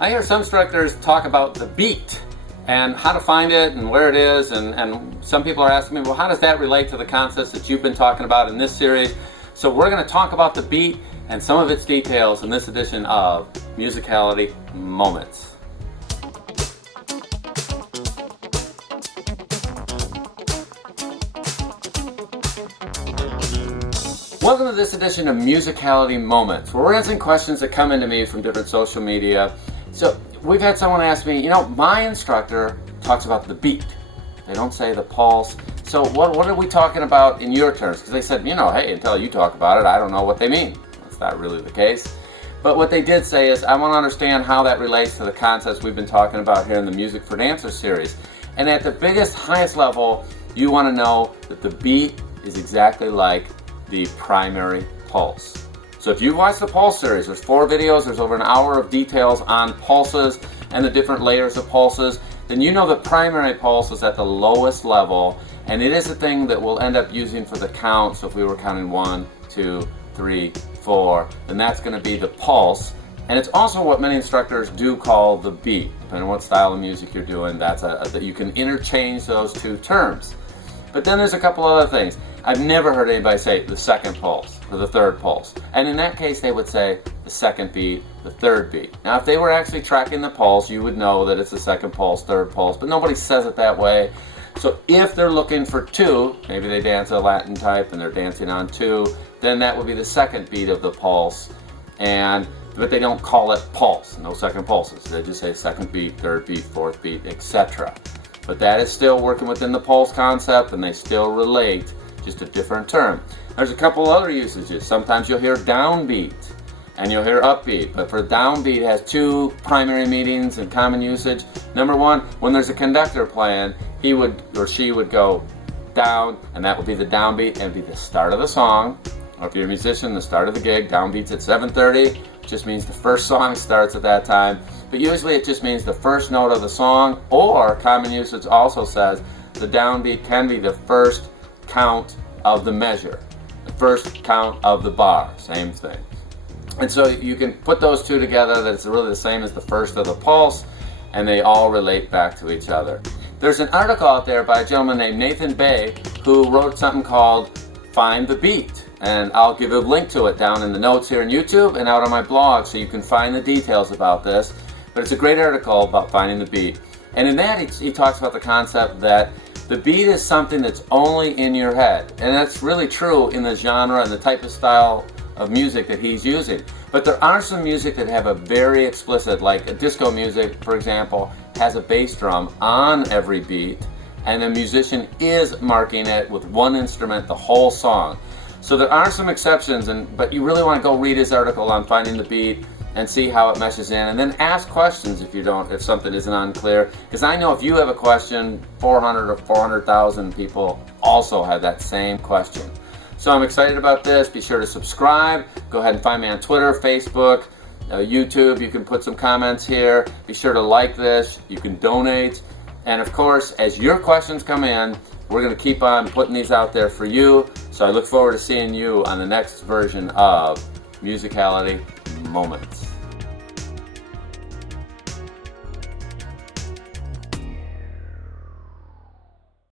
I hear some instructors talk about the beat and how to find it and where it is, and some people are asking me, well, how does that relate to the concepts that you've been talking about in this series? So we're going to talk about the beat and some of its details in this edition of Musicality Moments. Welcome to this edition of Musicality Moments, where we're answering questions that come into me from different social media. So we've had someone ask me, my instructor talks about the beat. They don't say the pulse. So what are we talking about in your terms? Because they said, hey, until you talk about it, I don't know what they mean. That's not really the case. But what they did say is, I want to understand how that relates to the concepts we've been talking about here in the Music for Dancers series. And at the biggest, highest level, you want to know that the beat is exactly like the primary pulse. So if you've watched the Pulse series, there's 4 videos, there's over an hour of details on pulses and the different layers of pulses, then you know the primary pulse is at the lowest level, and it is the thing that we'll end up using for the count. So if we were counting 1, 2, 3, 4, then that's going to be the pulse. And it's also what many instructors do call the beat. Depending on what style of music you're doing, that you can interchange those two terms. But then there's a couple other things. I've never heard anybody say the second pulse or the third pulse. And in that case, they would say the second beat, the third beat. Now, if they were actually tracking the pulse, you would know that it's the second pulse, third pulse, but nobody says it that way. So if they're looking for 2, maybe they dance a Latin type and they're dancing on 2, then that would be the second beat of the pulse. But they don't call it pulse, no second pulses. They just say second beat, third beat, fourth beat, etc. But that is still working within the pulse concept, and they still relate, just a different term. There's a couple other usages. Sometimes you'll hear downbeat and you'll hear upbeat, but for downbeat it has 2 primary meanings and common usage. Number 1, when there's a conductor playing, he would or she would go down, and that would be the downbeat, and it'd be the start of the song. Or if you're a musician, the start of the gig. Downbeat's at 7:30, just means the first song starts at that time. But usually it just means the first note of the song, or common usage also says the downbeat can be the first count of the measure, the first count of the bar, same thing. And so you can put those two together, that it's really the same as the first of the pulse, and they all relate back to each other. There's an article out there by a gentleman named Nathan Bugh who wrote something called Find the Beat. And I'll give a link to it down in the notes here on YouTube and out on my blog, so you can find the details about this. But it's a great article about finding the beat. And in that he talks about the concept that the beat is something that's only in your head. And that's really true in the genre and the type of style of music that he's using. But there are some music that have a very explicit, like a disco music, for example, has a bass drum on every beat, and the musician is marking it with one instrument the whole song. So there are some exceptions, but you really want to go read his article on finding the beat and see how it meshes in, and then ask questions if something isn't unclear. Because I know if you have a question, 400 or 400,000 people also have that same question. So I'm excited about this. Be sure to subscribe. Go ahead and find me on Twitter, Facebook, YouTube. You can put some comments here. Be sure to like this. You can donate. And of course, as your questions come in, we're going to keep on putting these out there for you. So I look forward to seeing you on the next version of Musicality Moments.